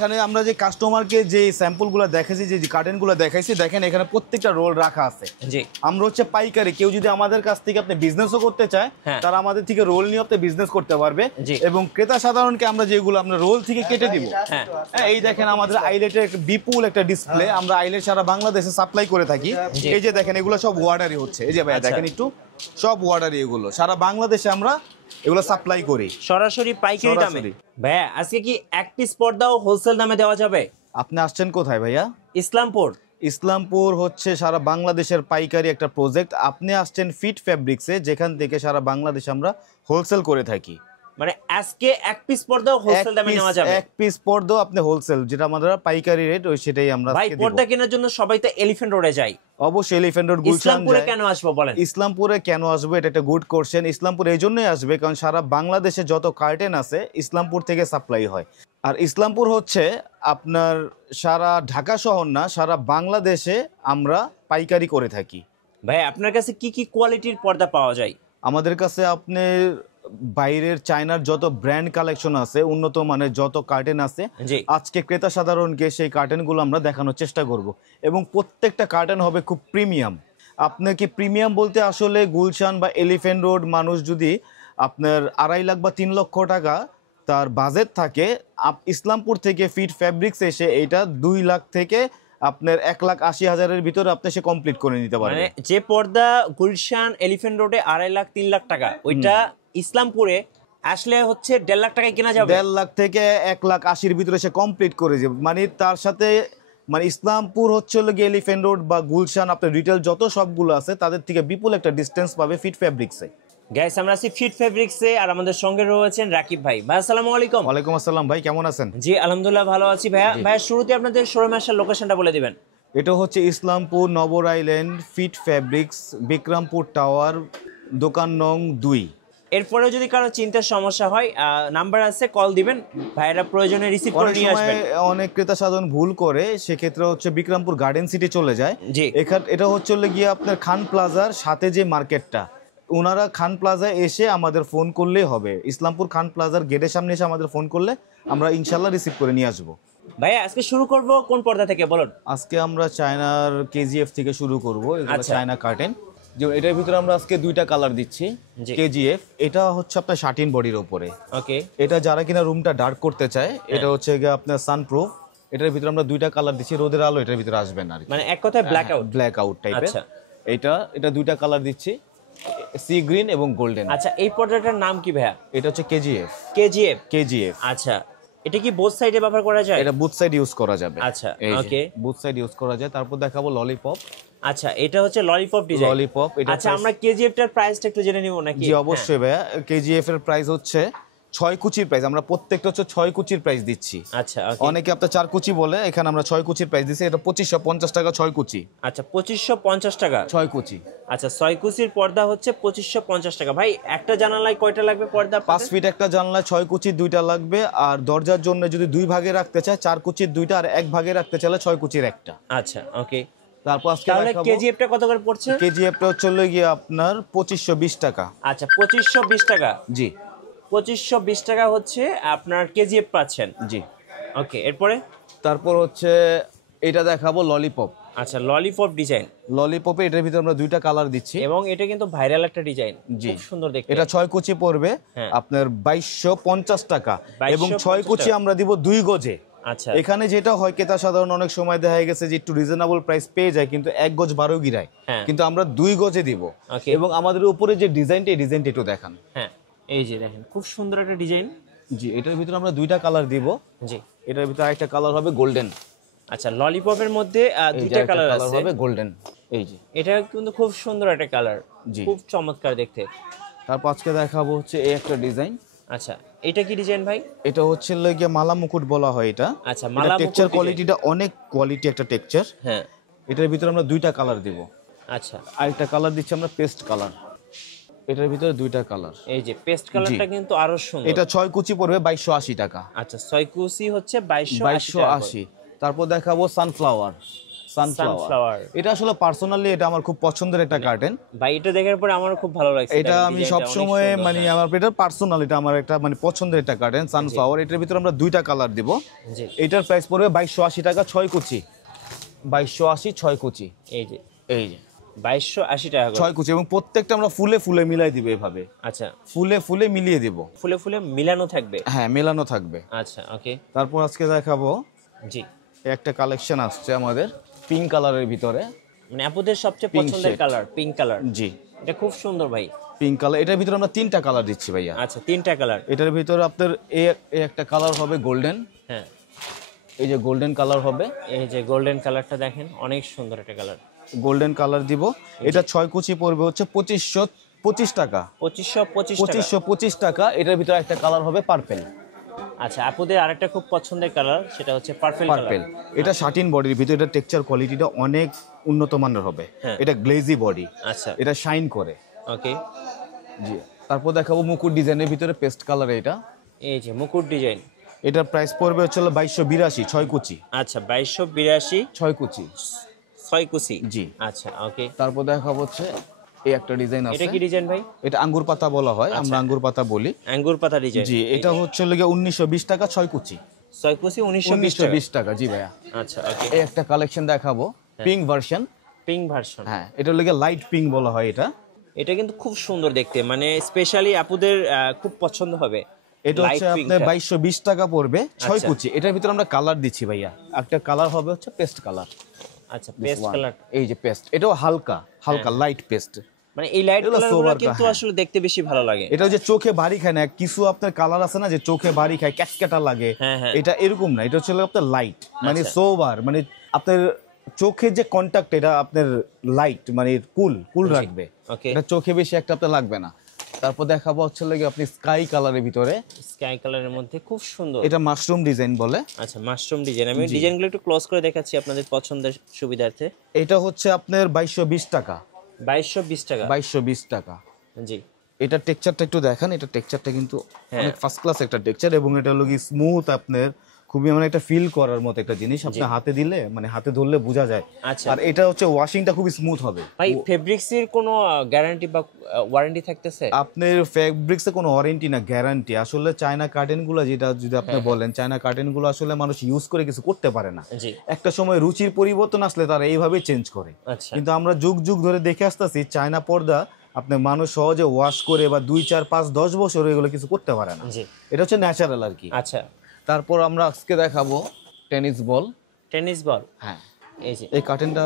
এখানে আমরা যে কাস্টমারকে যে স্যাম্পলগুলো দেখাইছি, যে কার্টেনগুলো দেখাইছি, দেখেন এখানে প্রত্যেকটা রোল রাখা আছে। জি, আমরা হচ্ছে পাইকারি, কেউ যদি আমাদের কাছ থেকে আপনি বিজনেসও করতে চায় তারা আমাদের থেকে রোল নিয়ে আপনি বিজনেস করতে পারবে। এবং ক্রেতা সাধারণকে আমরা যেগুলো আমরা রোল থেকে কেটে দিব। হ্যাঁ, এই দেখেন আমাদের আইলেটের বিপুল একটা ডিসপ্লে, আমরা আইলেট সারা বাংলাদেশে সাপ্লাই করে থাকি। এই যে দেখেন এগুলো সব ওয়ার্ডারই হচ্ছে, এই যে ভাই দেখেন একটু, সব ওয়ার্ডারই, এগুলো সারা বাংলাদেশে আমরা এগুলো সাপ্লাই করি সরাসরি পাইকারি দামে। ভাইয়া আজকে কি এক পিস পর্দাও হোলসেল দামে দেওয়া যাবে? আপনি আসছেন কোথায় ভাইয়া? ইসলামপুর। ইসলামপুর হচ্ছে সারা বাংলাদেশের পাইকারি একটা প্রজেক্ট। আপনি আসছেন ফিট ফেব্রিক্সে, যেখান থেকে সারা বাংলাদেশ আমরা হোলসেল করে থাকি। মানে আজকে এক পিস পর্দাও হোলসেল দামে নেওয়া যাবে? এক পিস পর্দাও আপনি হোলসেল, যেটা আমাদের পাইকারি রেট, ওই সেটাই আমরা ভাই পর্দা কেনার জন্য সবাই তো এলিফ্যান্ট রোডে যায়। অবশ্যই এলিফ্যান্ট রোড, গুলশান। ইসলামপুরে কেন আসবো বলেন? ইসলামপুরে কেন আসবো, এটা একটা গুড কোশ্চেন। ইসলামপুর এই জন্যই আসবে কারণ সারা বাংলাদেশে যত কার্টেন আছে ইসলামপুর থেকে সাপ্লাই হয়। আর ইসলামপুর হচ্ছে আপনার সারা ঢাকা শহর না, সারা বাংলাদেশে আমরা পাইকারি করে থাকি। ভাই আপনার কাছে কি কি কোয়ালিটির পর্দা পাওয়া যায়? আমাদের কাছে আপনি বাইরের চায়নার যত ব্র্যান্ড কালেকশন আছে, উন্নত মানের যত কার্টেন আছে, আজকে ক্রেতা সাধারণকে সেই কার্টেনগুলো আমরা দেখানোর চেষ্টা করব। এবং প্রত্যেকটা কার্টেন হবে খুব প্রিমিয়াম। আপনাকে প্রিমিয়াম বলতে আসলে গুলশান বা এলিফ্যান্ট রোড মানুষ যদি আপনার 2.5 লাখ বা 3 লক্ষ টাকা তার বাজেট থাকে, ইসলামপুর থেকে ফিট ফেব্রিক্স এসে এটা 2 লাখ থেকে আপনার 1,80,000-এর ভিতরে আপনি সে কমপ্লিট করে নিতে পারবেন। মানে যে পর্দা গুলশান এলিফ্যান্ট রোডে 2.5 লাখ 3 লাখ টাকা, ওইটা ইসলামপুরে আসলে হচ্ছে 1.5 লাখ টাকায় কেনা যাবে। 1.5 লাখ থেকে 1,80,000-এর ভিতরে সে কমপ্লিট করে যাবে। মানে তার সাথে মানে ইসলামপুর হচ্ছে গিয়ে এলিফ্যান্ট রোড বা গুলশান আপনার রিটেল যত সবগুলো আছে তাদের থেকে বিপুল একটা ডিস্টেন্স পাবে ফিট ফেব্রিক্সে। গাইস আমরা আছি ফিট ফেব্রিক্সে, আর আমাদের সঙ্গে রয়েছেন রাকিব ভাই। ভাই আসসালামু আলাইকুম। ওয়ালাইকুম আসসালাম ভাই, কেমন আছেন? জি আলহামদুলিল্লাহ ভালো আছি ভাইয়া। ভাইয়া শুরুতে আপনাদের শোরুম আসার লোকেশনটা বলে দিবেন। এটা হচ্ছে Islampur Nagar island fit fabrics, Bikrampur tower, দোকান নং 2। এরপরে যদি কারো চিন্তার সমস্যা হয় নাম্বার আছে, কল দিবেন, ভাইরা প্রয়োজনে রিসিভ করে নিয়ে আসবেন। অনেক ক্রেতা সাধারণ ভুল করে, সেক্ষেত্রে হচ্ছে বিক্রমপুর গার্ডেন সিটি চলে যায়। এটা হচ্ছে গিয়ে আপনার খান প্লাজার সাথে যে মার্কেটটা, ওনারা খান প্লাজায় এসে আমাদের ফোন করলেই হবে। ইসলামপুর খান প্লাজার গেটের সামনে এসে আমাদের ফোন করলে আমরা ইনশাল্লাহ রিসিভ করে নিয়ে আসবো। ভাই আজকে শুরু করব কোন পর্দা থেকে বলুন? আজকে আমরা চায়নার কেজিএফ থেকে শুরু করব। এগুলো চায়না কার্টেন, যে এটার ভিতরে আমরা আজকে 2টা কালার দিচ্ছি। কেজিএফ এটা হচ্ছে আপনার শাটিন বডির উপরে। ওকে, এটা যারা কিনা রুমটা ডার্ক করতে চায়, এটা হচ্ছে গিয়ে আপনার সানপ্রুফ। এটার ভিতরে আমরা 2টা কালার দিচ্ছি, রোদের আলো এটার ভিতরে আসবে না, মানে এক কথায় ব্ল্যাক আউট টাইপের। এটা 2টা কালার দিচ্ছি, সি গ্রিন এবং গোল্ডেন। আচ্ছা এই পর্দাটার নাম কি ভাইয়া? এটা হচ্ছে কেজিএফ। আচ্ছা এটা কি বোথ সাইডে ব্যবহার করা যায়? এটা বুথ সাইড ইউজ করা যাবে। আচ্ছা ওকে, বুথ সাইড ইউজ করা যায়। তারপর দেখাবো ললিপপ। আচ্ছা এটা হচ্ছে ললিপপ ডিজাইন। এটা আচ্ছা আমরা কেজিএফ টার প্রাইসটা একটু জেনে নিব নাকি? জি অবশ্যই ভাইয়া, কেজিএফ এর প্রাইস হচ্ছে 6 কুচির প্রাইস। আমরা প্রত্যেকটা হচ্ছে 6 কুচির প্রাইস দিচ্ছি। আচ্ছা অনেকে আপনার 4 কুচি বলে, এখানে আমরা 6 কুচির প্রাইস দিচ্ছি। এটা 2550 টাকা 6 কুচি। আচ্ছা 2550 টাকা 6 কুচি। আচ্ছা 6 কুচির পর্দা হচ্ছে 2550 টাকা। ভাই একটা জানালায় কয়টা লাগবে পর্দা? 5 ফিট একটা জানলায় 6 কুচির 2টা লাগবে। আর দরজার জন্য যদি 2 ভাগে রাখতে চায় 4 কুচির 2টা, আর 1 ভাগে রাখতে চাইলে 6 কুচির একটা। আচ্ছা ওকে, তারপর আজকে তাহলে কেজিএফটা কত করে পড়ছে? কেজিএফটা হচ্ছে গিয়ে আপনার 2520 টাকা। আচ্ছা 2520 টাকা। জি 2520 টাকা হচ্ছে আপনার কেজিএফ পাচ্ছেন। জি ওকে, এরপরে তারপর হচ্ছে এটা দেখাবো ললিপপ। আচ্ছা ললিপপ ডিজাইন। ললিপপে এটার ভিতরে আমরা 2টা কালার দিচ্ছি, এবং এটা কিন্তু ভাইরাল একটা ডিজাইন, খুব সুন্দর দেখতে। এটা 6 কুচি পড়বে আপনার 2250 টাকা, এবং 6 কুচি আমরা দিব 2 গজে। আচ্ছা এখানে যেটা হয় ক্রেতা সাধারণ অনেক সময় দেখা গেছে যে একটু রিজনেবল প্রাইস পেয়ে যায়, কিন্তু 1 গজ 12 গিরায়, কিন্তু আমরা 2 গজে দিব। এবং আমাদের উপরে যে ডিজাইনটা, এই ডিজাইনটা একটু দেখান। হ্যাঁ এই যে দেখেন খুব সুন্দর একটা ডিজাইন। জি এটার ভিতরে আমরা 2টা কালার দিব। জি এটার ভিতরে আরেকটা কালার হবে গোল্ডেন। আচ্ছা ললিপপের মধ্যে 2টা কালার আছে, হবে গোল্ডেন। এই যে এটা কিন্তু খুব সুন্দর একটা কালার, খুব চমৎকার দেখতে। তারপর আজকে দেখাবো হচ্ছে এই একটা ডিজাইন। আচ্ছা এটা কি ডিজাইন ভাই? এটা হচ্ছে গিয়ে মালা মুকুট বলা হয় এটা। আচ্ছা মালা মুকুট, টেক্সচার কোয়ালিটিটা অনেক কোয়ালিটি একটা টেক্সচার। হ্যাঁ এটার ভিতরে আমরা 2টা কালার দিব। আচ্ছা আরেকটা কালার দিচ্ছি আমরা পেস্ট কালার। এটার ভিতরে 2টা কালার। এই যে পেস্ট কালারটা কিন্তু আরো সুন্দর। এটা 6 কুচি পড়বে 2280 টাকা। আচ্ছা 6 কুচি হচ্ছে 2280। তারপর দেখাবো সানফ্লাওয়ার। সানফ্লাওয়ার। এটা আসলে পার্সোনালি এটা আমার খুব পছন্দের একটা কার্টেন ভাই, এটা দেখার পরে আমারও খুব ভালো লাগছে। এটা আমি সব সময় মানে আমার এটা পার্সোনাল, এটা আমার একটা মানে পছন্দের একটা কার্টেন সানফ্লাওয়ার। এটার ভিতরে আমরা দুইটা কালার দিব। এটার প্রাইস পড়বে 2280 টাকা 6 কুচি, 2280 6 কুচি। এই যে 2280 টাকা 6 কুচি, এবং প্রত্যেকটা আমরা ফুলে ফুলে মিলাই দিব এভাবে। আচ্ছা, ফুলে ফুলে মিলিয়ে দিব, ফুলে ফুলে মিলানো থাকবে। হ্যাঁ মেলানো থাকবে। আচ্ছা, ওকে। তারপর আজকে দেখাবো জি, একটা কালেকশন আসছে আমাদের পিঙ্ক কালারের ভিতরে, মানে আপুদের সবচেয়ে পছন্দের কালার পিঙ্ক কালার। জি, এটা খুব সুন্দর ভাই, পিঙ্ক কালার। এটার ভিতরে আমরা তিনটা কালার দিচ্ছি ভাইয়া। আচ্ছা, তিনটা কালার। এটার ভিতরে আপনার এই একটা কালার হবে গোল্ডেন, হ্যাঁ, এই যে গোল্ডেন কালার হবে, এই যে গোল্ডেন কালারটা দেখেন, অনেক সুন্দর একটা কালার। গোল্ডেন কালার দিব। এটা 6 কুচি পড়বে হচ্ছে 2525 টাকা, 2525 টাকা। এটার ভিতরে একটা কালার হবে পার্পেল। আচ্ছা, আপুদের আরেকটা খুব পছন্দের কালার, সেটা হচ্ছে পার্পেল পার্পেল। এটা শাটিন বডির ভিতরে, এটা টেক্সচার কোয়ালিটিটা অনেক উন্নত মানের হবে। এটা গ্লেজি বডি, আচ্ছা, এটা শাইন করে। ওকে, জি। তারপর দেখাবো মুকুট ডিজাইনের ভিতরে পেস্ট কালার। এটা এই যে মুকুট ডিজাইন। এটার প্রাইস পড়বে হচ্ছে 2282 6 কুচি। আচ্ছা, 2282 6 কুচি, 6 কুচি। জি। আচ্ছা, ওকে। তারপর দেখাবো হচ্ছে এই একটা ডিজাইন আছে। এটা কি ডিজাইন ভাই? এটা আঙ্গুর পাতা বলা হয়, আমরা আঙ্গুর পাতা বলি। আঙ্গুর পাতা ডিজাইন। জি, এটা হচ্ছে লাগে 1920 টাকা 6 কুচি। 6 কুচি 1920 টাকা। জি ভাইয়া। আচ্ছা, ওকে। এই একটা কালেকশন দেখাবো পিঙ্ক ভার্সন। পিঙ্ক ভার্সন, হ্যাঁ, এটা লাগে লাইট পিঙ্ক বলা হয়। এটা কিন্তু খুব সুন্দর দেখতে, মানে স্পেশালি আপুদের খুব পছন্দ হবে। এটা হচ্ছে আপনার 2220 টাকা পড়বে 6 কুচি। এটার ভিতরে আমরা কালার দিচ্ছি ভাইয়া। একটা কালার হবে হচ্ছে পেস্ট কালার। আচ্ছা, পেস্ট কালার। এই যে পেস্ট, এটাও হালকা হালকা লাইট পেস্ট, মানে এই লাইট কালারগুলো কিন্তু আসলে দেখতে বেশি ভালো লাগে। এটা যে চোখে ভারী খায় না, কিছু আপনার কালার আছে না যে চোখে ভারী খায়, ক্যাটক্যাটা লাগে, এটা এরকম না। এটা হচ্ছে আপনার লাইট, মানে সোবার, মানে আপনার চোখের যে কন্টাক্ট, এটা আপনার লাইট মানে কুল রাখবে। এটা চোখে বেশি একটা আপনার লাগবে না। তারপর দেখাবো হচ্ছে লাগে আপনি স্কাই কালারের ভিতরে, স্কাই কালারের মধ্যে খুব সুন্দর। এটা মাশরুম ডিজাইন বলে। আচ্ছা, মাশরুম ডিজাইন। আমি ডিজাইনগুলো একটু ক্লোজ করে দেখাচ্ছি আপনাদের পছন্দের সুবিধার্থে। এটা হচ্ছে আপনার 2220 টাকা, 2220 টাকা, 2220 টাকা। জি। এটা টেক্সচারটা একটু দেখেন, এটা টেক্সচারটা কিন্তু অনেক ফার্স্ট ক্লাস একটা টেক্সচার, এবং এটা হলো কি স্মুথ, আপনার খুবই মানে একটা ফিল করার মতো একটা জিনিস। আপনি হাতে দিলে মানে হাতে ধরলে বোঝা যায়। আর এটা হচ্ছে ওয়াশিংটা খুবই স্মুথ হবে। ভাই, ফেব্রিক্সের কোনো গ্যারান্টি বা ওয়ারেন্টি থাকতেছে? আপনার ফেব্রিক্সে কোনো ওয়ারেন্টি না, গ্যারান্টি। আসলে চায়না কার্টেনগুলো যেটা যদি আপনি বলেন, চায়না কার্টেনগুলো আসলে মানুষ ইউজ করে কিছু করতে পারে না। একটা সময় রুচির পরিবর্তন আসলে তারা এইভাবেই চেঞ্জ করে। কিন্তু আমরা যুগ যুগ ধরে দেখে আসতেছি চায়না পর্দা আপনার মানুষ সহজে ওয়াশ করে বা 2 4 5 10 বছর এগুলো কিছু করতে পারে না। এটা হচ্ছে ন্যাচারাল আর কি। আচ্ছা, তারপর আমরা আজকে দেখাবো টেনিস বল। টেনিস বল, হ্যাঁ। এই যে এই কার্টেনটা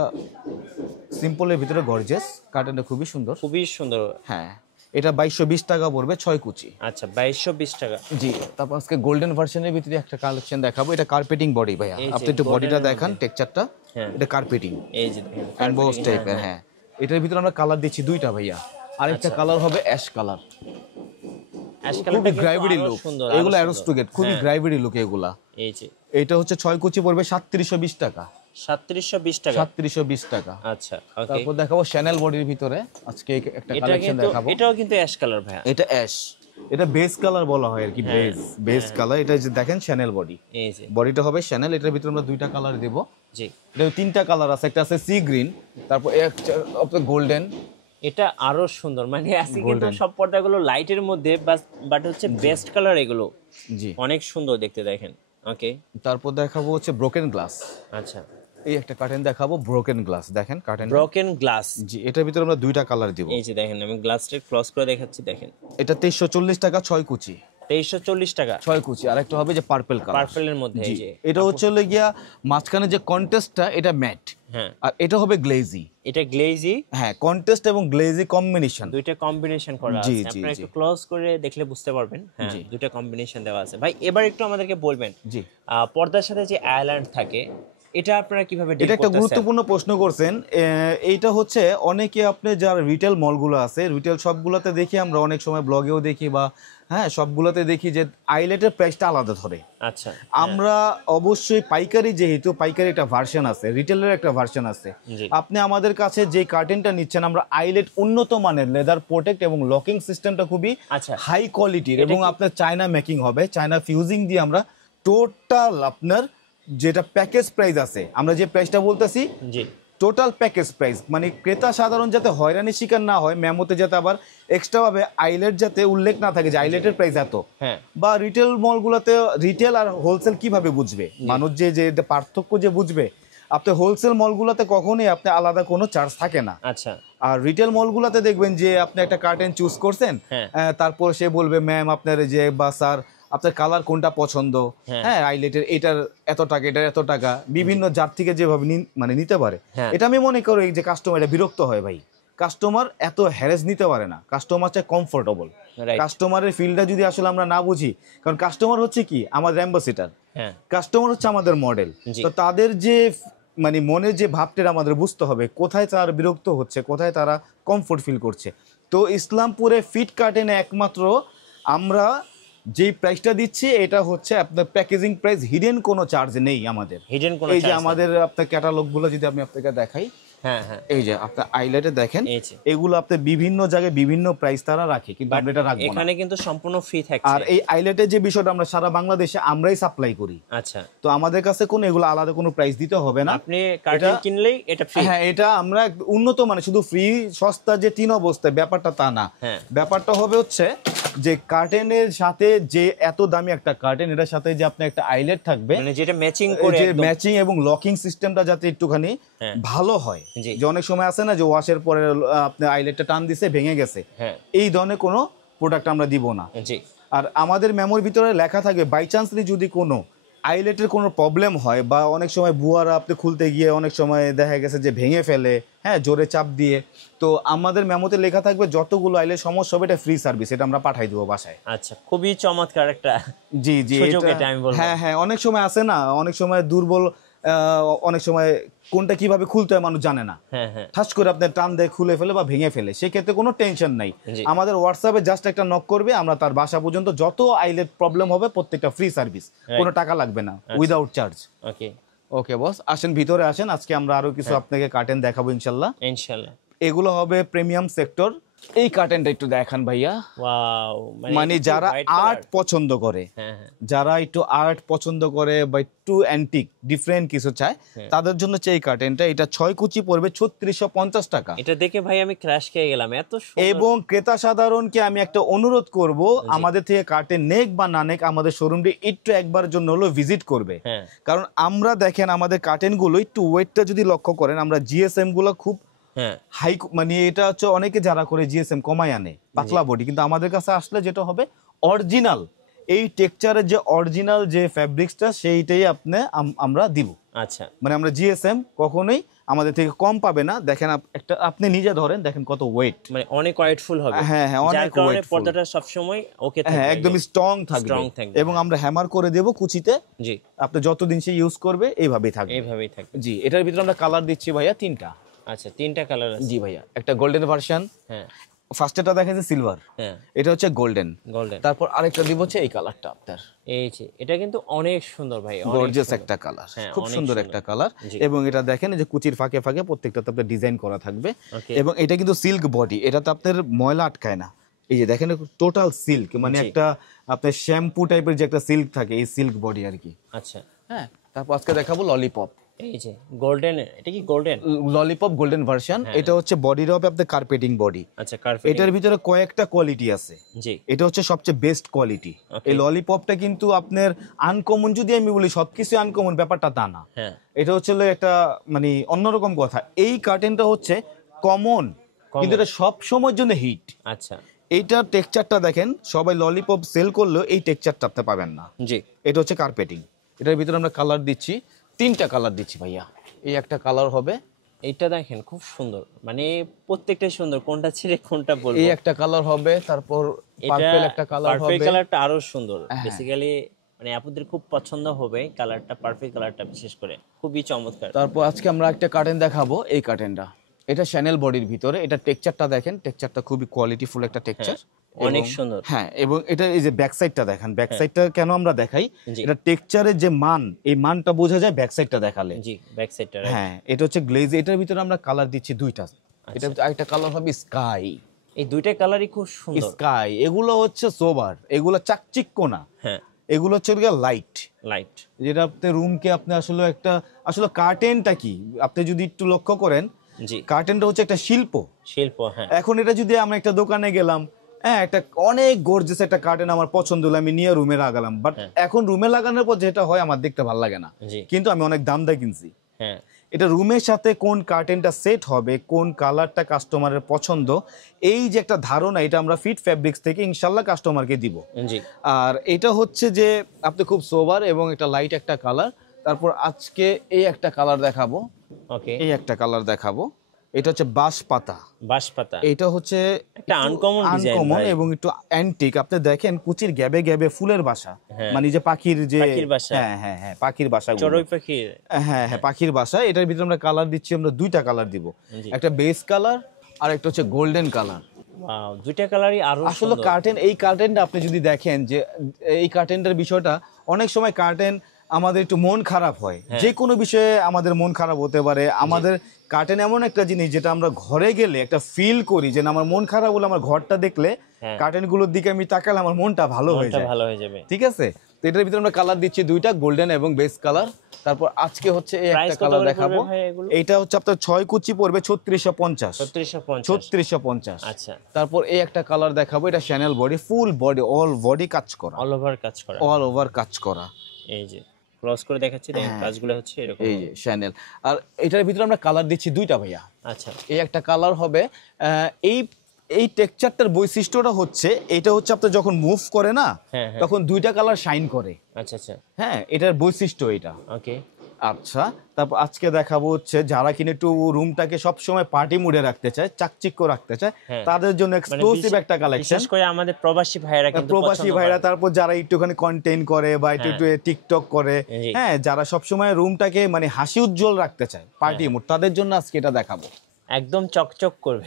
সিম্পলের ভিতরে গর্জিয়াস, কার্টেনটা খুবই সুন্দর, খুবই সুন্দর। হ্যাঁ। এটা 2220 টাকা পড়বে 6 কুচি। আচ্ছা, 2220 টাকা। জি। তারপর আজকে গোল্ডেন ভার্সনের ভিতরে একটা কালেকশন দেখাবো। এটা কার্পেটিং বডি ভাইয়া, আপনি একটু বডিটা দেখান, টেক্সচারটা। এটা কার্পেটিং, এই যে এমবোস টাইপের। হ্যাঁ, এটার ভিতরে আমরা কালার দিচ্ছি দুইটা ভাইয়া। আরেকটা কালার হবে অ্যাশ কালার, খুবই গ্রাভিটি লুক। এগুলো অ্যারোস্টুগেট, খুবই গ্রাভিটি লুক এগুলা। এই যে এটা হচ্ছে 6 কুচি পড়বে 3720 টাকা, 3720 টাকা, 3720 টাকা। আচ্ছা, ওকে। তারপর দেখাবো শ্যানেল বডির ভিতরে আজকে একটা কালেকশন দেখাবো। এটাও কিন্তু অ্যাশ কালার ভাইয়া। এটা অ্যাশ, এটা বেস কালার বলা হয় আর কি, বেস কালার। এটা যে দেখেন শ্যানেল বডি, এই যে বডিটা হবে শ্যানেল। এটার ভিতরে আমরা দুইটা কালার দেব। জি। এটা তিনটা কালার আছে, একটা আছে সি গ্রিন, তারপর একটা গোল্ডেন। এটা আরো সুন্দর, মানে আজকে কিন্তু সব পর্দাগুলো লাইটের মধ্যে, বাট হচ্ছে বেস্ট কালার এগুলো। জি, অনেক সুন্দর দেখতে, দেখেন। ওকে। তারপর দেখাবো হচ্ছে ব্রোকেন গ্লাস। আচ্ছা, এই একটা কার্টেন দেখাবো, ব্রোকেন গ্লাস। দেখেন কার্টেন, ব্রোকেন গ্লাস। জি। এটার ভিতরে আমরা দুইটা কালার দিব। এই যে দেখেন, আমি গ্লাসটা ক্লোজ করে দেখাচ্ছি, দেখেন। এটা 2340 টাকা 6 কুচি, 2340 টাকা 6 কুচি। আর একটা হবে যে পার্পল কালার, পার্পলের মধ্যে। এই যে এটা হচ্ছে হলো গিয়া মাঝখানে যে কন্টেস্টটা, এটা ম্যাট। হ্যাঁ, আর এটা হবে গ্লেজি। এটা গ্লেজি। হ্যাঁ, কন্টেস্ট এবং গ্লেজি কম্বিনেশন, দুইটা কম্বিনেশন করা আছে। আপনারা একটু ক্লোজ করে দেখলে বুঝতে পারবেন। হ্যাঁ, দুইটা কম্বিনেশন দেওয়া আছে। ভাই, এবার একটু আমাদেরকে বলবেন, জি, পর্দার সাথে যে আইল্যান্ড থাকে, এটা আপনারা কিভাবে ডিল এটা একটা করতেছেন? গুরুত্বপূর্ণ প্রশ্ন করছেন। এইটা হচ্ছে অনেকে আপনি যারা রিটেল মলগুলো আছে, রিটেল শপগুলোতে দেখি আমরা, অনেক সময় ব্লগেও দেখি বা হ্যাঁ সবগুলোতে দেখি যে আইলেটের প্রাইসটা আলাদা ধরে। আচ্ছা, আমরা অবশ্যই পাইকারি, যেহেতু পাইকারি একটা ভার্সন আছে, রিটেলের একটা ভার্সন আছে। আপনি আমাদের কাছে যে কার্টেনটা নিচ্ছেন, আমরা আইলেট উন্নত মানের লেদার প্রোটেক্ট এবং লকিং সিস্টেমটা খুবই হাই কোয়ালিটির, এবং আপনার চায়না মেকিং হবে, চায়না ফিউজিং দিয়ে আমরা টোটাল আপনার যেটা প্যাকেজ প্রাইস আছে, আমরা যে প্রাইসটা বলতেছি জি টোটাল প্যাকেজ প্রাইস, মানে ক্রেতা সাধারণ যাতে হয়রানির শিকার না হয়, মেমোতে যাতে আবার এক্সট্রা ভাবে আইলেট যাতে উল্লেখ না থাকে যে আইলেটের প্রাইস এত, হ্যাঁ বা রিটেল মলগুলোতে রিটেল আর হোলসেল কিভাবে বুঝবে মানুষ, যে যে পার্থক্য যে বুঝবে, আপনি হোলসেল মলগুলোতে কখনোই আপনি আলাদা কোনো চার্জ থাকে না। আচ্ছা আর রিটেল মলগুলোতে দেখবেন যে আপনি একটা কার্টেন চুজ করছেন, হ্যাঁ। তারপর সে বলবে ম্যাম আপনার যে বা স্যার আপনার কালার কোনটা পছন্দ, হ্যাঁ। হ্যাঁ আইলেটের এটার এত টাকা, এটার এত টাকা, বিভিন্ন জাত থেকে যেভাবে মানে নিতে পারে। হ্যাঁ। এটা আমি মনে করি যে কাস্টমার এটা বিরক্ত হয় ভাই, কাস্টমার এত হ্যারেস নিতে পারে না, কাস্টমার চাই কমফোর্টেবল। Right. কাস্টমারের ফিল্ডটা যদি আসলে আমরা না বুঝি, কারণ কাস্টমার হচ্ছে কি আমাদের অ্যাম্বাসিডার, হ্যাঁ কাস্টমার হচ্ছে আমাদের মডেল, জি। তো তাদের যে মানে মনের যে ভাবটা আমাদের বুঝতে হবে, কোথায় তারা বিরক্ত হচ্ছে, কোথায় তারা কমফোর্ট ফিল করছে। তো ইসলামপুরে ফিট কার্টেনে একমাত্র আমরা যেই প্রাইসটা দিচ্ছি এটা হচ্ছে আপনার প্যাকেজিং প্রাইস, হিডেন কোনো চার্জ নেই আমাদের। হিডেন কোনো এই যে charge নেই। আমাদের আপনার ক্যাটালগুলো যদি আমি আপনাকে দেখাই, হ্যাঁ হ্যাঁ এই যে আপনার আইলাইটে দেখেন, এই যে। এগুলো আপনি বিভিন্ন জায়গায় বিভিন্ন প্রাইস তারা রাখে, কিন্তু আমরা এটা রাখবো না। এখানে কিন্তু সম্পূর্ণ ফ্রি থাকছে। আর এই আইলেটের যে বিষয়টা আমরা সারা বাংলাদেশে আমরাই সাপ্লাই করি, আচ্ছা তো আমাদের কাছে কোনো এগুলো আলাদা কোনো প্রাইস দিতে হবে না। আপনি কার্টন কিনলেই এটা ফ্রি। হ্যাঁ এটা আমরা উন্নত মানে শুধু ফ্রি সস্তা যে তিন অবস্থায় ব্যাপারটা তা না, হ্যাঁ। ব্যাপারটা হবে হচ্ছে যে কার্টেনের সাথে যে এত দামি একটা কার্টেন, এটার সাথে যে আপনার একটা আইলেট থাকবে, মানে যেটা ম্যাচিং এই করে যে একদম। ম্যাচিং এবং লকিং সিস্টেমটা যাতে একটুখানি হ্যাঁ। ভালো হয়। জি। যে অনেক সময় আছে না যে ওয়াশের পরে আপনার আইলেটটা টান দিছে ভেঙে গেছে, হ্যাঁ এই ধরনের কোনো প্রোডাক্ট আমরা দিব না। জি আর আমাদের মেমোর ভিতরে লেখা থাকবে বাই চান্সলি যদি কোনো আইলেটের কোনো প্রবলেম হয়, বা অনেক সময় বুয়ারা আপনি খুলতে গিয়ে অনেক সময় দেখা গেছে যে ভেঙে ফেলে, হ্যাঁ জোরে চাপ দিয়ে, তো আমাদের মেমোতে লেখা থাকবে যতগুলো আইলেট সমস্যা হবে এটা ফ্রি সার্ভিস, এটা আমরা পাঠাই দেবো বাসায়। আচ্ছা খুবই চমৎকার একটা জি জি সুযোগ এটা- এটা আমি বলবো। হ্যাঁ হ্যাঁ অনেক সময় আছে না, অনেক সময় দুর্বল, অনেক সময় কোনটা কিভাবে খুলতে হয় মানুষ জানে না, হ্যাঁ হ্যাঁ ঠাস করে আপনার টান দিয়ে খুলে ফেলে বা ভেঙে ফেলে, সেক্ষেত্রে কোনো টেনশন নাই। জি। আমাদের হোয়াটসঅ্যাপে জাস্ট একটা নক করবে, আমরা তার বাসা পর্যন্ত যত আইলেট প্রবলেম হবে প্রত্যেকটা ফ্রি সার্ভিস, কোনো টাকা লাগবে না, উইদাউট চার্জ। ওকে ওকে বস, আসেন ভিতরে আসেন, আজকে আমরা আরো কিছু আপনাকে কার্টেন দেখাবো ইনশাল্লাহ। ইনশাআল্লাহ। এগুলো হবে প্রিমিয়াম সেক্টর। এই কার্টেনটা একটু দেখান ভাইয়া, ওয়াও মানে যারা আর্ট পছন্দ করে, হ্যাঁ হ্যাঁ যারা একটু আর্ট পছন্দ করে বা একটু অ্যান্টিক ডিফারেন্ট কিছু চায়, তাদের জন্য হচ্ছে এই কার্টেনটা। এটা 6 কুচি পড়বে 3650 টাকা। এটা দেখে ভাই আমি ক্র্যাশ খেয়ে গেলাম, এত সুন্দর। এবং ক্রেতা সাধারণকে আমি একটা অনুরোধ করব, আমাদের থেকে কার্টেন নেক বা না নেক আমাদের শোরুমটি একটু একবার জন্য হলো ভিজিট করবে। হ্যাঁ কারণ আমরা দেখেন আমাদের কার্টেনগুলো একটু ওয়েটটা যদি লক্ষ্য করেন, আমরা জিএসএম গুলো খুব হ্যাঁ হাই, মানে এটা হচ্ছে অনেকে যারা করে জিএসএম কমায় আনে পাতলা বডি, কিন্তু আমাদের কাছে আসলে যেটা হবে অরিজিনাল এই টেক্সচারের যে অরিজিনাল যে ফ্যাব্রিক্সটা সেইটাই আপনি আমরা দিব। আচ্ছা মানে আমরা জিএসএম কখনোই আমাদের থেকে কম পাবে না। দেখেন একটা আপনি নিজে ধরেন, দেখেন কত ওয়েট, মানে অনেক ওয়েটফুল হবে। হ্যাঁ হ্যাঁ যার অনেক কারণে ওয়েটফুল, পর্দাটা সব সময় ওকে থাকবে, হ্যাঁ একদম স্ট্রং Strong থাকবে, থাকবে, এবং আমরা হ্যামার করে দেব কুচিতে, জি আপনি যতদিন সে ইউজ করবে এইভাবেই থাকবে। এইভাবেই থাকবে। জি এটার ভিতরে আমরা কালার দিচ্ছি ভাইয়া 3টা। আচ্ছা 3টা কালার আছে। জি ভাইয়া, একটা গোল্ডেন ভার্সন, হ্যাঁ ফার্স্টেটা দেখেন যে সিলভার, হ্যাঁ এটা হচ্ছে গোল্ডেন, গোল্ডেন। তারপর আরেকটা দিব হচ্ছে এই কালারটা আপনার, এই যে এটা কিন্তু অনেক সুন্দর ভাই, অনেক গর্জিয়াস সুন্দর। একটা কালার, হ্যাঁ, খুব অনেক সুন্দর সুন্দর। একটা কালার। জি। এবং এটা দেখেন এই যে কুচির ফাঁকে ফাঁকে প্রত্যেকটাতে আপনার ডিজাইন করা থাকবে, Okay. এবং এটা কিন্তু সিল্ক বডি, এটাতে আপনার ময়লা আটকায় না। এই যে দেখেন টোটাল সিল্ক, মানে জি। একটা আপনার শ্যাম্পু টাইপের যে একটা সিল্ক থাকে, এই সিল্ক বডি আর কি। আচ্ছা হ্যাঁ তারপর আজকে দেখাবো ললিপপ। এই যে গোল্ডেন, এটা কি গোল্ডেন? ললিপপ গোল্ডেন ভার্সন, এটা হচ্ছে বডিটা হবে আপনার কার্পেটিং বডি। আচ্ছা কার্পেট। এটার ভিতরে কয়েকটা কোয়ালিটি আছে, জি এটা হচ্ছে সবচেয়ে বেস্ট কোয়ালিটি। Okay. এই ললিপপটা কিন্তু আপনার আনকমন, যদি আমি বলি সবকিছু আনকমন ব্যাপারটা তা না, হ্যাঁ এটা হচ্ছে হলো একটা মানে অন্যরকম কথা। এই কার্টেনটা হচ্ছে কমন, কিন্তু এটা সব সময়ের জন্য হিট। আচ্ছা এইটার টেক্সচারটা দেখেন, সবাই ললিপপ সেল করলেও এই টেক্সচারটা আপনি পাবেন না। জি এটা হচ্ছে কার্পেটিং। এটার ভিতরে আমরা কালার দিচ্ছি, 3টা কালার দিচ্ছি ভাইয়া। এই একটা কালার হবে, এইটা দেখেন খুব সুন্দর, মানে প্রত্যেকটাই সুন্দর, কোনটা ছেড়ে কোনটা বলবো। এই একটা কালার হবে, তারপর এটা পার্পল একটা কালার পারফেক্ট হবে। কালারটা আরো সুন্দর, বেসিক্যালি মানে আপনাদের খুব পছন্দ হবে কালারটা, পারফেক্ট কালারটা বিশেষ করে খুবই চমৎকার। তারপর আজকে আমরা একটা কার্টেন দেখাবো, এই কার্টেনটা, এটা শ্যানেল বডির ভিতরে, এটা টেক্সচারটা দেখেন, টেক্সচারটা খুবই কোয়ালিটিফুল একটা টেক্সচার, অনেক সুন্দর। হ্যাঁ এবং এটা এই যে ব্যাক সাইডটা দেখেন, ব্যাক সাইডটা কেন আমরা দেখাই, জি। এটা টেক্সচারের যে মান, এই মানটা বোঝা যায় ব্যাক সাইডটা দেখালে। জি ব্যাক সাইডটা হ্যাঁ এটা হচ্ছে গ্লেজ, এটার ভিতরে আমরা কালার দিচ্ছি 2টা। এটা আরেকটা কালার হবে স্কাই, এই দুইটা কালারই খুব সুন্দর। স্কাই এগুলো হচ্ছে সোবার, এগুলো চাকচিক্য না, হ্যাঁ এগুলো হচ্ছে লাইট, লাইট যেটা আপনি রুমকে আপনি আসলে কার্টেনটা কি আপনি যদি একটু লক্ষ্য করেন, জি কার্টেনটা হচ্ছে একটা শিল্প। হ্যাঁ। এখন এটা যদি আমরা একটা দোকানে গেলাম, হ্যাঁ একটা অনেক গর্জিয়াস একটা কার্টেন আমার পছন্দ হলো, আমি নিয়ে রুমে লাগালাম, বাট এখন রুমে লাগানোর পর যেটা হয় আমার দেখতে ভালো লাগে না, কিন্তু আমি অনেক দাম দিয়ে কিনছি। হ্যাঁ এটা রুমের সাথে কোন কার্টেনটা সেট হবে, কোন কালারটা কাস্টমারের পছন্দ, এই যে একটা ধারণা, এটা আমরা ফিট ফ্যাব্রিক্স থেকে ইনশাল্লাহ কাস্টমারকে দিব। জি। আর এটা হচ্ছে যে আপনি খুব সোবার এবং একটা লাইট একটা কালার। তারপর আজকে এই একটা কালার দেখাবো, ওকে এই একটা কালার দেখাবো, এটা হচ্ছে বাঁশপাতা। এটা হচ্ছে একটা আনকমন এবং একটু অ্যান্টিক। আপনি দেখেন কুচির গ্যাবে গ্যাবে ফুলের বাসা, মানে যে পাখির যে হ্যাঁ হ্যাঁ হ্যাঁ পাখির বাসা, চড়ুই পাখির, হ্যাঁ হ্যাঁ পাখির বাসা। এটার ভিতরে আমরা কালার দিচ্ছি, আমরা দুইটা কালার দিব, একটা বেস কালার আর একটা হচ্ছে গোল্ডেন কালার। ওয়াও, দুইটা কালারই আরো আসলে কার্টেন, এই কার্টেনটা আপনি যদি দেখেন যে এই কার্টেনটার বিষয়টা, অনেক সময় কার্টেন আমাদের একটু মন খারাপ হয়, যে কোনো বিষয়ে আমাদের মন খারাপ হতে পারে। আমাদের কার্টেন এমন একটা জিনিস যেটা আমরা ঘরে গেলে একটা ফিল করি, যে আমার মন খারাপ হলে আমার ঘরটা দেখলে কার্টেন গুলোর দিকে আমি তাকালে আমার মনটা ভালো হয়ে যাবে। ঠিক আছে, তো এটার ভিতরে আমরা কালার দিচ্ছি দুইটা, গোল্ডেন এবং বেস কালার। তারপর আজকে হচ্ছে এই একটা কালার দেখাবো, এটা হচ্ছে আপনার 6 কুচি পড়বে 3650। আচ্ছা। তারপর এই একটা কালার দেখাবো, এটা channel body, full body, all body কাজ করা, অল ওভার কাজ করা। এই যে ক্লোজ করে দেখাচ্ছি, দেখেন কাজগুলো হচ্ছে এরকম, এই যে শ্যানেল। আর এটার ভিতরে আমরা কালার দিচ্ছি দুইটা ভাইয়া। আচ্ছা, এই একটা কালার হবে, এই টেক্সচারটার বৈশিষ্ট্যটা হচ্ছে, এটা হচ্ছে আপনি যখন মুভ করে না, তখন দুইটা কালার শাইন করে। আচ্ছা আচ্ছা, হ্যাঁ এটার বৈশিষ্ট্য এটা। ওকে, আচ্ছা। তারপর আজকে দেখাবো হচ্ছে যারা কিনে একটু রুমটাকে সবসময় পার্টি মুডে রাখতে চায়, চাকচিক্য রাখতে চায়, তাদের জন্য এক্সক্লুসিভ একটা কালেকশন। বিশেষ করে আমাদের প্রবাসী ভাইরা, কিন্তু প্রবাসী ভাইরা, তারপর যারা একটুখানি কন্টেন্ট করে বা একটু টিকটক করে, হ্যাঁ যারা সবসময় রুমটাকে মানে হাসি উজ্জ্বল রাখতে চায়, পার্টি মুড, তাদের জন্য আজকে এটা দেখাবো। একদম চকচক করবে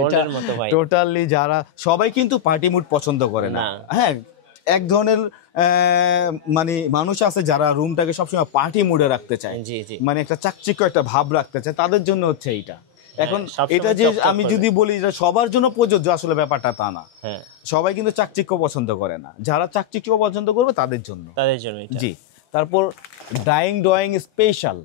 গোল্ডের মতো ভাই। টোটালি যারা সবাই কিন্তু পার্টি মুড পছন্দ করে না, হ্যাঁ এক ধরনের মানে মানুষ আছে যারা রুমটাকে সবসময় পার্টি মুডে রাখতে চায়, মানে একটা চাকচিক্য একটা ভাব রাখতে চায়, তাদের জন্য হচ্ছে এইটা। এখন এটা যে আমি যদি বলি যে সবার জন্য প্রযোজ্য, আসলে ব্যাপারটা তা না। সবাই কিন্তু চাকচিক্য পছন্দ করে না, যারা চাকচিক্য পছন্দ করবে তাদের জন্য জি। তারপর ড্রয়িং স্পেশাল,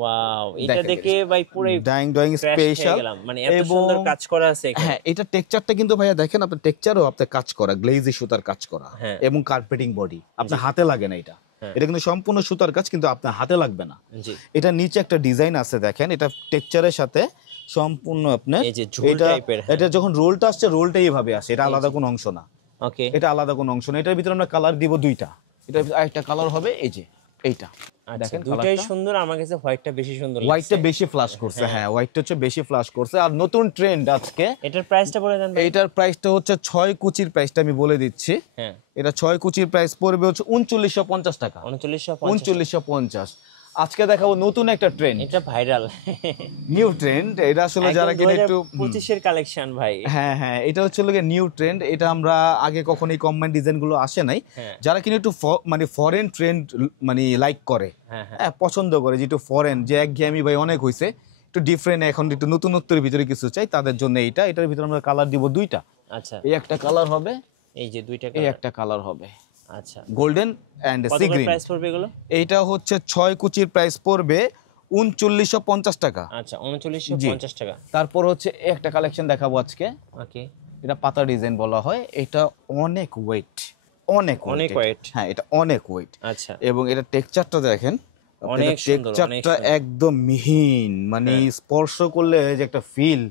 ওয়াও, এটা দেখে ভাই পুরো ড্রয়িং স্পেশাল, মানে এত সুন্দর কাজ করা আছে এখানে। হ্যাঁ এটা টেক্সচারটা কিন্তু ভাইয়া দেখেন, আপনার টেক্সচারও আপনার কাজ করা, গ্লেজি সুতার কাজ করা এবং কার্পেটিং বডি, আপনার হাতে লাগে না এটা, এটা কিন্তু সম্পূর্ণ সুতার কাজ, কিন্তু আপনার হাতে লাগবে না। এটা নিচে একটা ডিজাইন আছে দেখেন, এটা টেক্সচারের সাথে সম্পূর্ণ আপনার এটা যখন রোলটা আসছে, রোলটা এইভাবে আসে, এটা আলাদা কোনো অংশ না। ওকে, এটা আলাদা কোনো অংশ না। এটার ভিতরে আমরা কালার দিব দুইটা, এটা আরেকটা কালার হবে এই যে এইটা, দেখেন দুটোই সুন্দর। আমার কাছে হোয়াইটটা বেশি সুন্দর লাগছে, হোয়াইটটা বেশি ফ্ল্যাশ করছে। হ্যাঁ হোয়াইটটা হচ্ছে বেশি ফ্ল্যাশ করছে। আর নতুন ট্রেন্ড আজকে, এটার প্রাইসটা বলে দেন। এটার প্রাইসটা হচ্ছে 6 কুচির প্রাইসটা আমি বলে দিচ্ছি। হ্যাঁ এটা 6 কুচির প্রাইস পড়বে হচ্ছে 3950 টাকা। 3950। আজকে দেখাবো নতুন একটা ট্রেন্ড, এটা ভাইরাল নিউ ট্রেন্ড। এটা আসলে যারা কিনে একটু 25 এর কালেকশন ভাই। হ্যাঁ হ্যাঁ এটা হচ্ছে নিউ ট্রেন্ড, এটা আমরা আগে কখনোই কম্বাইন ডিজাইন গুলো আসে নাই। যারা কিনে একটু মানে ফরেন ট্রেন্ড মানে লাইক করে, হ্যাঁ পছন্দ করে, যে একটু ফরেন, যে একঘেয়েমি ভাই অনেক হইছে, একটু ডিফারেন্ট, এখন একটু নতুনত্বের ভিতরে কিছু চাই, তাদের জন্য এইটা। এটার ভিতরে আমরা কালার দিব দুইটা। আচ্ছা, এই একটা কালার হবে, এই যে দুইটা, এই একটা কালার হবে। আচ্ছা, golden and sea green. Price পড়বে এগুলো? এইটা হচ্ছে 6 কুচির প্রাইস পড়বে 3950 টাকা। আচ্ছা, 3950 টাকা। তারপর হচ্ছে একটা কালেকশন দেখাবো আজকে। ওকে, এটা পাতা ডিজাইন বলা হয়, এটা অনেক ওয়েট, অনেক ওয়েট। হ্যাঁ এটা অনেক ওয়েট। আচ্ছা, এবং এটা টেক্সচারটা দেখেন, অনেক সুন্দর, টেক্সচারটা একদম মিহিন, মানে স্পর্শ করলে যে একটা ফিল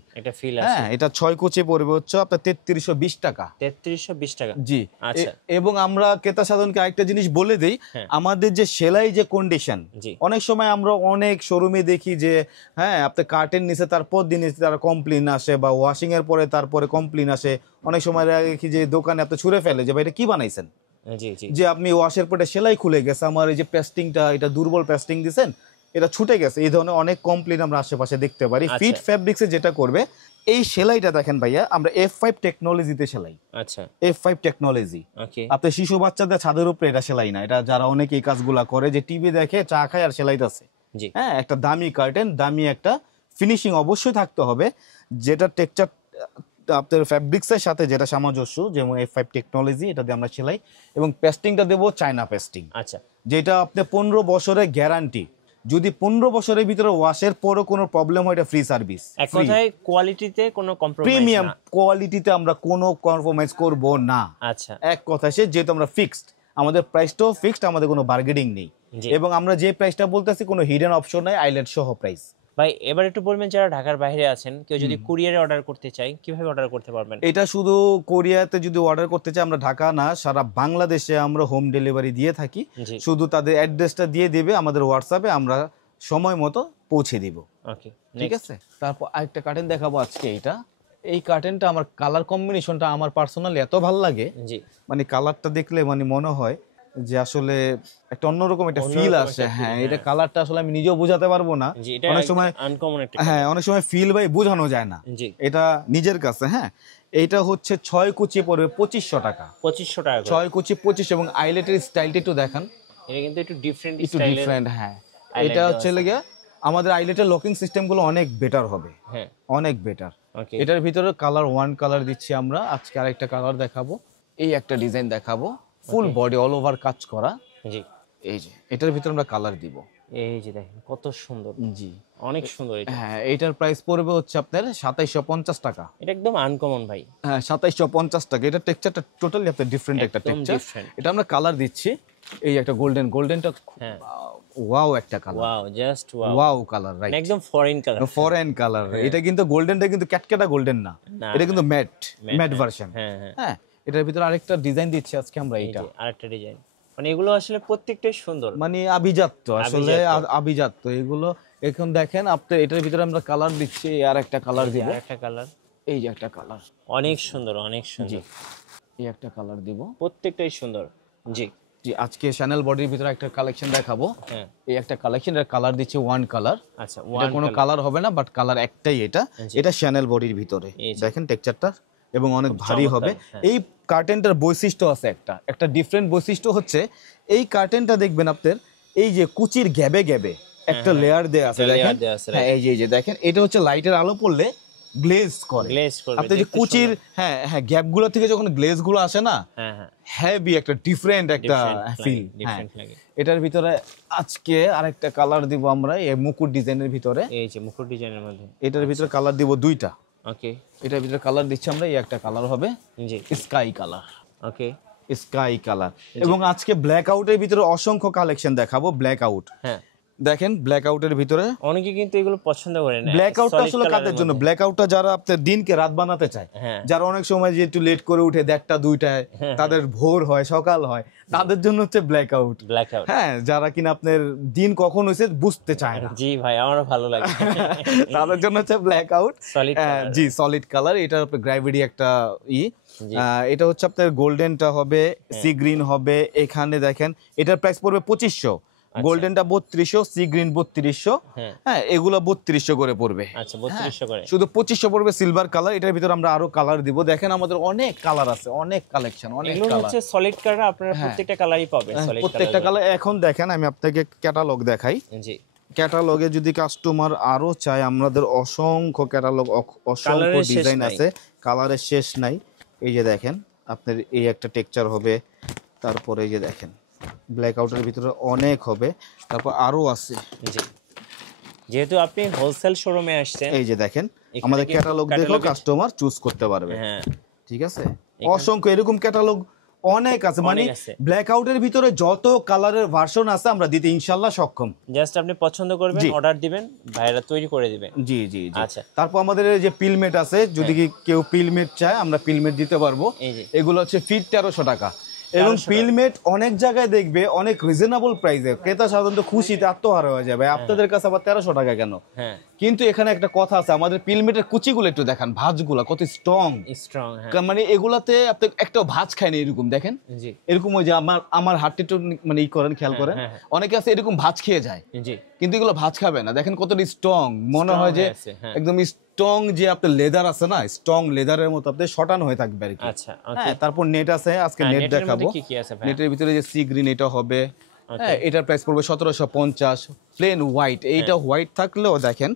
আছে। হ্যাঁ এটা 6 কুচি পড়বে হচ্ছে আপনার 3320 টাকা। 3320 টাকা, জি। আচ্ছা, এবং আমরা ক্রেতা সাধারণকে আরেকটা জিনিস বলে দেই, আমাদের যে সেলাই যে কন্ডিশন, অনেক সময় আমরা অনেক শোরুমে দেখি যে হ্যাঁ আপনি কার্টেন নিচে তারপর দিন তারা কমপ্লেন আসে, বা ওয়াশিং এর পরে তারপরে কমপ্লেন আসে। অনেক সময় দেখি যে দোকানে আপনি ছুঁড়ে ফেলে যে ভাই এটা কি বানাইছেন, যে আপনি ওয়াশের পরে সেলাই খুলে গেছে, আমার এই যে পেস্টিংটা এটা দুর্বল পেস্টিং দিয়েছেন, এটা ছুটে গেছে। এই ধরনের অনেক কমপ্লেন আমরা আশেপাশে দেখতে পারি। ফিট ফ্যাব্রিক্সে যেটা করবে, এই সেলাইটা দেখেন ভাইয়া, আমরা F5 টেকনোলজিতে সেলাই। আচ্ছা, F5 টেকনোলজি। আপনি শিশু বাচ্চাদের ছাদের উপরে এটা সেলাই না, এটা যারা অনেক এই কাজগুলা করে, যে টিভি দেখে চা খায় আর সেলাইতেছে। হ্যাঁ একটা দামি কার্টেন, দামি একটা ফিনিশিং অবশ্যই থাকতে হবে, যেটা টেক্সচার আপনার ফ্যাব্রিক্সের সাথে যেটা সামঞ্জস্য, যেমন F5 টেকনোলজি, এটা দিয়ে আমরা সেলাই, এবং পেস্টিংটা দেবো চায়না পেস্টিং। আচ্ছা, যেটা আপনি 15 বছরের গ্যারান্টি, যদি 15 বছরের ভিতরে ওয়াশের পরও কোনো প্রবলেম হয়, এটা ফ্রি সার্ভিস। এক কথায় কোয়ালিটিতে কোনো কম্প্রোমাইজ প্রিমিয়াম না। কোয়ালিটিতে আমরা কোনো কম্প্রোমাইজ করব না। আচ্ছা, এক কথায় সে, যেহেতু আমরা ফিক্সড, আমাদের প্রাইসটাও ফিক্সড, আমাদের কোনো বার্গেনিং নেই, জি। এবং আমরা যে প্রাইসটা বলতেছি কোনো হিডেন অপশন নাই, আইলেট সহ প্রাইস। ভাই এবার একটু বলবেন, যারা ঢাকার বাইরে আছেন, কেউ যদি কুরিয়ারে অর্ডার করতে চায় কিভাবে অর্ডার করতে পারবেন? এটা শুধু কোরিয়াতে যদি অর্ডার করতে চাই, আমরা ঢাকা না, সারা বাংলাদেশে আমরা হোম ডেলিভারি দিয়ে থাকি। জি। শুধু তাদের অ্যাড্রেসটা দিয়ে দেবে আমাদের হোয়াটসঅ্যাপে, আমরা সময় মতো পৌঁছে দিব। ওকে, ঠিক আছে। তারপর আরেকটা কার্টেন দেখাবো আজকে। এই কার্টেনটা আমার কালার কম্বিনেশনটা আমার পার্সোনালি এত ভালো লাগে, জি। মানে কালারটা দেখলে মানে মনে হয় যে আসলে একটা অন্যরকম একটা ফিল আসে। হ্যাঁ, এটা কালারটা আসলে আমি নিজেও বোঝাতে পারবো না, জি, এটা অনেক সময় আনকমন একটা। হ্যাঁ, অনেক সময় ফিল ভাই বোঝানো যায় না, জি। এটা নিজের কাছে। হ্যাঁ, এইটা হচ্ছে 6 কুচি পড়বে 2500 টাকা। 2500 টাকা করে। 6 কুচি 25, এবং আইলেটের স্টাইলটা একটু দেখান, এটা কিন্তু একটু ডিফারেন্ট একটু স্টাইলের। ডিফারেন্ট। হ্যাঁ, highlight এটা দেওয়া হচ্ছে লেগে আমাদের আইলেটের লকিং সিস্টেমগুলো অনেক বেটার হবে, হ্যাঁ, অনেক বেটার। ওকে। এটার ভিতরে কালার 1 কালার দিচ্ছি আমরা আজকে, আরেকটা কালার দেখাবো। এই একটা ডিজাইন দেখাবো, ফুল বডি অল ওভার কাজ করা। জি। এই যে এটার ভিতরে আমরা কালার দিব। এই যে দেখেন কত সুন্দর, জি, অনেক সুন্দর এটা। হ্যাঁ, এটার প্রাইস পড়বে হচ্ছে আপনার 2750 টাকা। এটা একদম আনকমন ভাই। হ্যাঁ, 2750 টাকা। এটা টেক্সচারটা টোটালি আপনার ডিফারেন্ট একটা একদম টেক্সচার। different। এটা আমরা কালার দিচ্ছি, এই একটা গোল্ডেনটা, হ্যাঁ, ওয়াও একটা colour, wow, just wow. Wow colour, right, একদম ফরেন কালার। Foreign colour. এটা কিন্তু গোল্ডেনটা কিন্তু ক্যাটকেটা গোল্ডেন না, না, এটা কিন্তু ম্যাট matte, ভার্সন। হ্যাঁ, হ্যাঁ। হ্যাঁ, এটার ভিতরে আরেকটা ডিজাইন দিচ্ছি আজকে আমরা। এই এইটা যে আরেকটা ডিজাইন, মানে এগুলো আসলে প্রত্যেকটাই সুন্দর। মানে আভিজাত্য, আসলে আভিজাত্য। আভিজাত্য এগুলো। এখন দেখেন আপনার এটার ভিতরে আমরা কালার দিচ্ছি, আর একটা কালার দিব, আরেকটা কালার, এই যে একটা কালার, অনেক সুন্দর, অনেক সুন্দর। এই একটা কালার দিব। প্রত্যেকটাই সুন্দর। জি। জি, আজকে শ্যানেল বডির ভিতরে একটা কালেকশন দেখাবো। হ্যাঁ, এই একটা কালেকশন, এর কালার দিচ্ছি 1 কালার। আচ্ছা, এটা ওয়ান কোনো কালার হবে না, বাট কালার একটাই। এটা শ্যানেল বডির ভিতরে এই যে। দেখেন টেক্সচারটা, এবং অনেক ভারী হবে। হ্যাঁ। এই কার্টেনটার বৈশিষ্ট্য আছে, একটা ডিফারেন্ট বৈশিষ্ট্য হচ্ছে এই কার্টেনটা দেখবেন আপনার এই যে কুচির গ্যাবে গ্যাবে একটা লেয়ার দেয়া আছে, একটা layer দেখেন। দেয়া আছে, হ্যাঁ, এই যে দেখেন, এটা হচ্ছে লাইটের আলো পড়লে গ্লেজ করে, গ্লেজ করবে, আপনি যে দেখতে কুচির, সুন্দর। হ্যাঁ হ্যাঁ, গ্যাপগুলো থেকে যখন গ্লেজ গুলো আসে না, হ্যাঁ, হ্যাঁ, হেভি একটা ডিফারেন্ট একটা ফিল। হ্যাঁ, ডিফারেন্ট লাগে। এটার ভিতরে আজকে আরেকটা কালার দিব আমরা, এই মুকুট ডিজাইনের ভিতরে। এই যে মুকুট ডিজাইনের মধ্যে। এটার ভিতরে কালার দিব 2টা। ওকে, এটার ভিতরে কালার দিচ্ছি আমরা, এই একটা কালার হবে জি। স্কাই কালার, ওকে, স্কাই কালার। এবং আজকে ব্ল্যাক আউটের ভিতরে অসংখ্য কালেকশন দেখাবো। ব্ল্যাক আউট হ্যাঁ, দেখেন, ব্ল্যাক আউটের ভিতরে অনেকে কিন্তু এগুলো পছন্দ করে না। ব্ল্যাক আউটটা solid আসলে colour কাদের এর জন্য? মধ্যে। ব্ল্যাক আউটটা যারা আপনার দিনকে রাত বানাতে চায়, হ্যাঁ, যারা অনেক সময় যে একটু লেট করে উঠে 1টা 2টায়, তাদের ভোর হয়, সকাল হয়, তাদের জন্য হচ্ছে ব্ল্যাক আউট। Black out. হ্যাঁ, যারা কিনা আপনার দিন কখন হয়েছে বুঝতে চায় না, জি ভাই, আমারও ভালো লাগে। তাদের জন্য হচ্ছে ব্ল্যাক আউট। Solid colour। জি, সলিড কালার। এটা আপনার গ্র্যাভিটি একটা জি। এটা হচ্ছে আপনার গোল্ডেনটা হবে, সি গ্রিন হবে। এখানে দেখেন এটার প্রাইস পড়বে 2500, গোল্ডেনটা 3200, সি গ্রিন 3200। হ্যাঁ, হ্যাঁ, এগুলো 3200 করে পড়বে। আচ্ছা, 3200 করে। শুধু 2500 পড়বে সিলভার কালার। এটার ভিতরে আমরা আরো কালার দিব। দেখেন আমাদের অনেক কালার আছে, অনেক কালেকশন, অনেক এগুলো কালার, হচ্ছে সলিড কালার, আপনারা প্রত্যেকটা কালারই পাবেন, সলিড প্রত্যেকটা কালার। এখন দেখেন আমি আপনাকে ক্যাটালগ দেখাই। জি। ক্যাটালগে যদি কাস্টমার আরো চায়, আমাদের অসংখ্য ক্যাটালগ, অসংখ্য Colour-এর শেষ ডিজাইন নাই। আছে, কালারের শেষ নাই। এই যে দেখেন আপনার এই একটা টেক্সচার হবে, তারপরে এই যে দেখেন ব্ল্যাক আউটের ভিতরে অনেক হবে, তারপর আরো আছে। জি, যেহেতু আপনি হোলসেল শোরুমে আসছেন, এই যে দেখেন এখানে আমাদের কিন্তু ক্যাটালগ দেখো catalogue-এ- কাস্টমার চুজ করতে পারবে। হ্যাঁ, ঠিক আছে, অসংখ্য এরকম ক্যাটালগ অনেক আছে। মানে অনেক আছে। ব্ল্যাক আউটের ভিতরে যত কালারের ভার্সন আছে আমরা দিতে ইনশাল্লাহ সক্ষম। জাস্ট আপনি পছন্দ করবেন, জি। অর্ডার দিবেন, ভাইরা তৈরি করে দিবেন। জি জি জি। আচ্ছা। তারপর আমাদের এই যে পিলমেট আছে, যদি কি কেউ পিলমেট চায় আমরা পিলমেট দিতে পারবো। এই যে। এগুলো হচ্ছে ফিট 1300 টাকা। এবং 1300 টাকা। পিলমেট অনেক জায়গায় দেখবে অনেক রিজনেবল প্রাইসে, ক্রেতা সাধারণত খুশিতে আত্মহারা হয়ে যাবে, আপনাদের কাছে আবার 1300 টাকা কেন? হ্যাঁ, কিন্তু এখানে একটা কথা আছে, আমাদের পিলমেটের কুচিগুলো একটু দেখান, ভাঁজগুলো কত স্ট্রং। স্ট্রং। হ্যাঁ, মানে এগুলাতে আপনি একটা ভাঁজ খায়নি এরকম, দেখেন জি এরকম। ওই যে আমার হাতটি একটু মানে করেন, খেয়াল করেন, হ্যাঁ, হ্যাঁ। অনেকে আছে এরকম ভাঁজ খেয়ে যায়, জি। কিন্তু এগুলো ভাঁজ খাবে না। দেখেন কতটা স্ট্রং, মনে হয় যে হয়ে আছে, হ্যাঁ। একদম স্ট্রং, যে আপনার লেদার আছে না, স্ট্রং লেদারের মতো আপনি শটান হয়ে থাকবে আর কি। আচ্ছা, ওকে। হ্যাঁ, তারপর নেট আছে, আজকে হ্যাঁ, নেট নেটের দেখাবো। মধ্যে কি কি আছে ভাই? নেটের ভিতরে যে সি গ্রিন এটা হবে, হ্যাঁ, এটার প্রাইস পড়বে 1750। প্লেন হোয়াইট, এইটা হোয়াইট থাকলেও দেখেন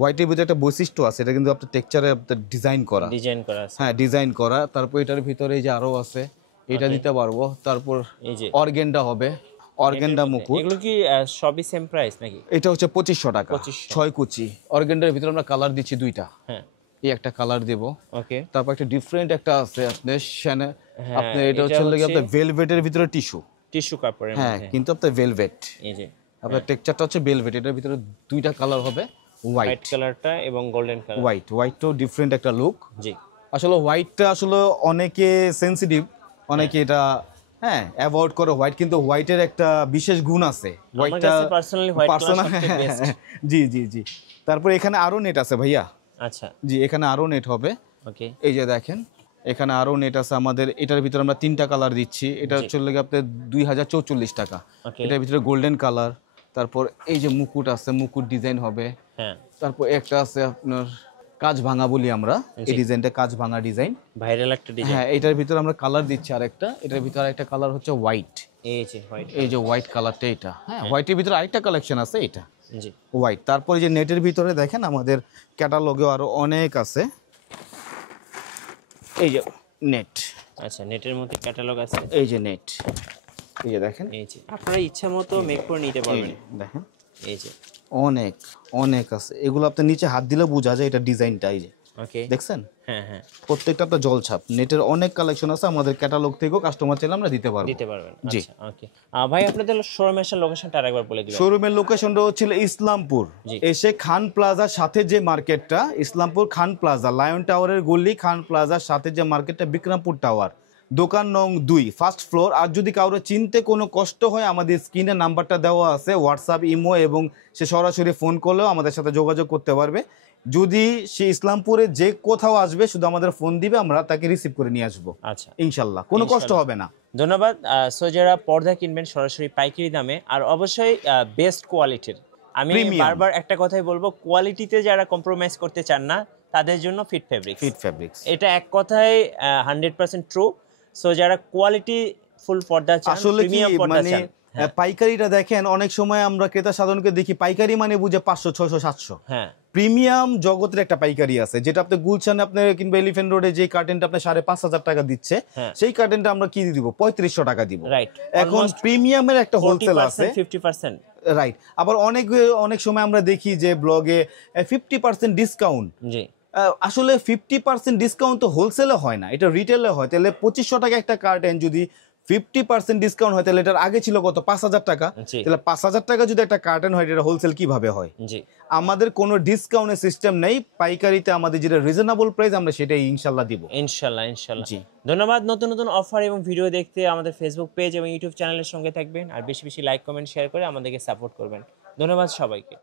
হোয়াইটের ভিতরে একটা বৈশিষ্ট্য আছে, এটা কিন্তু আপনার টেক্সচারে আপনার ডিজাইন করা, আছে। হ্যাঁ ডিজাইন করা। তারপর এটার ভিতরে এই যে আরো আছে, এটা দিতে পারবো। তারপর এই যে অর্গেন্ডা হবে, অর্গেন্ডা মুকুট। এগুলো কি সবই সেম প্রাইস নাকি? এটা হচ্ছে 2500 টাকা, 6 কুচি। অর্গেন্ডার ভিতরে আমরা কালার দিচ্ছি 2টা, হ্যাঁ এই একটা কালার দেব। ওকে, তারপর একটা ডিফারেন্ট একটা আছে আপনার আপনার এটা হচ্ছে লাগে আপনার ভেলভেটের ভিতরে টিস্যু কাপড়ের হ্যাঁ, মধ্যে। কিন্তু আপনার ভেলভেট, এই যে আপনার টেক্সচারটা হচ্ছে ভেলভেট। এটার ভিতরে 2টা কালার হবে, হোয়াইট কালারটা এবং গোল্ডেন কালার। হোয়াইটটাও ডিফারেন্ট একটা লুক। জি, আসলে হোয়াইটটা আসলে অনেকে সেনসিটিভ, অনেকে এটা হ্যাঁ অ্যাভয়েড করে হোয়াইট, কিন্তু হোয়াইটের একটা বিশেষ গুণ আছে। হোয়াইটটা পার্সোনালি হোয়াইট কালার সবচেয়ে বেস্ট। জি জি জি। তারপর এখানে আরো নেট আছে ভাইয়া। আচ্ছা জি, এখানে আরো নেট হবে। ওকে, এই যে দেখেন এখানে আরো নেট আছে আমাদের। এটার ভিতরে আমরা 3টা কালার দিচ্ছি। এটা হচ্ছে লাগে আপনার 2044 টাকা। এটার ভিতরে গোল্ডেন কালার। তারপর এই যে মুকুট আছে, মুকুট ডিজাইন হবে। হ্যাঁ, তারপর একটা আছে আপনার কাজ ভাঙা বলি আমরা, এই ডিজাইনটা কাজ ভাঙা ডিজাইন, ভাইরাল একটা ডিজাইন। হ্যাঁ এটার ভিতরে আমরা কালার দিচ্ছি আরেকটা। এটার ভিতরে আরেকটা কালার হচ্ছে হোয়াইট, এই যে হোয়াইট, এই যে হোয়াইট কালারটা এটা। হ্যাঁ, হোয়াইটের ভিতরে আরেকটা কালেকশন আছে, এটা জি হোয়াইট। তারপরে যে নেটের ভিতরে দেখেন আমাদের ক্যাটালগেও আরো অনেক আছে। এই যে নেট, আচ্ছা নেটের মধ্যে ক্যাটালগ আছে। এই যে নেট, এই যে দেখেন, এই যে আপনারা ইচ্ছা মতো মেক করে নিতে পারবেন। দেখেন এই যে অনেক অনেক আছে। এগুলো আপনি নিচে হাত দিলে বোঝা যায় এটা ডিজাইনটা। এই যে ওকে, দেখছেন, হ্যাঁ হ্যাঁ প্রত্যেকটা আপনার জলছাপ। নেটের অনেক কালেকশন আছে, আমাদের ক্যাটালগ থেকেও কাস্টমার চাইলে আমরা দিতে পারবো। জি। আচ্ছা ওকে, ভাই আপনাদের শোরুমের লোকেশনটা আরেকবার বলে দিবেন। শোরুমের লোকেশনটা হচ্ছিল ইসলামপুর, এসে খান প্লাজার সাথে যে মার্কেটটা, ইসলামপুর খান প্লাজা, লায়ন টাওয়ারের গলি, খান প্লাজার সাথে যে মার্কেটটা বিক্রমপুর টাওয়ার, দোকান নং 2, ফার্স্ট ফ্লোর। আর যদি কারো চিনতে কোনো কষ্ট হয়, আমাদের স্ক্রিনে নাম্বারটা দেওয়া আছে, হোয়াটসঅ্যাপ, ইমো, এবং সে সরাসরি ফোন করলেও আমাদের সাথে যোগাযোগ করতে পারবে। যদি সে ইসলামপুরে যে কোথাও আসবে, শুধু আমাদের ফোন দিবে, আমরা তাকে রিসিভ করে নিয়ে আসবো। আচ্ছা ইনশাল্লাহ কোনো কষ্ট হবে না। ধন্যবাদ। সো যারা পর্দা কিনবেন সরাসরি পাইকারি দামে, আর অবশ্যই বেস্ট কোয়ালিটির। আমি বারবার একটা কথাই বলবো, কোয়ালিটিতে যারা কম্প্রোমাইজ করতে চান না তাদের জন্য ফিট ফেব্রিক্স, এটা এক কথায় 100% ট্রু। সো যারা কোয়ালিটি ফুল পর্দা চান, আসলে কি প্রিমিয়াম পর্দা মানে চান, পাইকারিটা দেখেন, অনেক সময় আমরা ক্রেতা সাধারণকে দেখি পাইকারি মানে বুঝে 500, 600, 700। হ্যাঁ, প্রিমিয়াম জগতের একটা পাইকারি আছে, যেটা আপনি গুলশানে আপনার কিংবা এলিফ্যান্ট রোডে যে কার্টেনটা আপনার 5,500 টাকা দিচ্ছে, সেই কার্টেনটা আমরা কি দিব, 3500 টাকা দিব। রাইট, এখন প্রিমিয়ামের একটা হোলসেল আছে 50%। রাইট। আবার অনেক সময় আমরা দেখি যে ব্লগে 50% ডিসকাউন্ট। জি, আসলে 50% ডিসকাউন্ট তো হোলসেলে হয় না, এটা রিটেলে হয়। তাহলে 2500 টাকা একটা কার্টেন যদি 50% ডিসকাউন্ট হয়, তাহলে এটার আগে ছিল কত, 5000 টাকা। তাহলে 5000 টাকা যদি একটা কার্টেন হয়, এটা হোলসেল কিভাবে হয়? জি, আমাদের কোনো ডিসকাউন্টের সিস্টেম নেই। পাইকারিতে আমাদের যেটা রিজনেবল প্রাইস, আমরা সেটাই ইনশাল্লাহ দিব। ইনশাল্লাহ। জি, ধন্যবাদ। নতুন নতুন অফার এবং ভিডিও দেখতে আমাদের ফেসবুক পেজ এবং ইউটিউব চ্যানেলের সঙ্গে থাকবেন, আর বেশি বেশি লাইক, কমেন্ট, শেয়ার করে আমাদেরকে সাপোর্ট করবেন। ধন্যবাদ সবাইকে।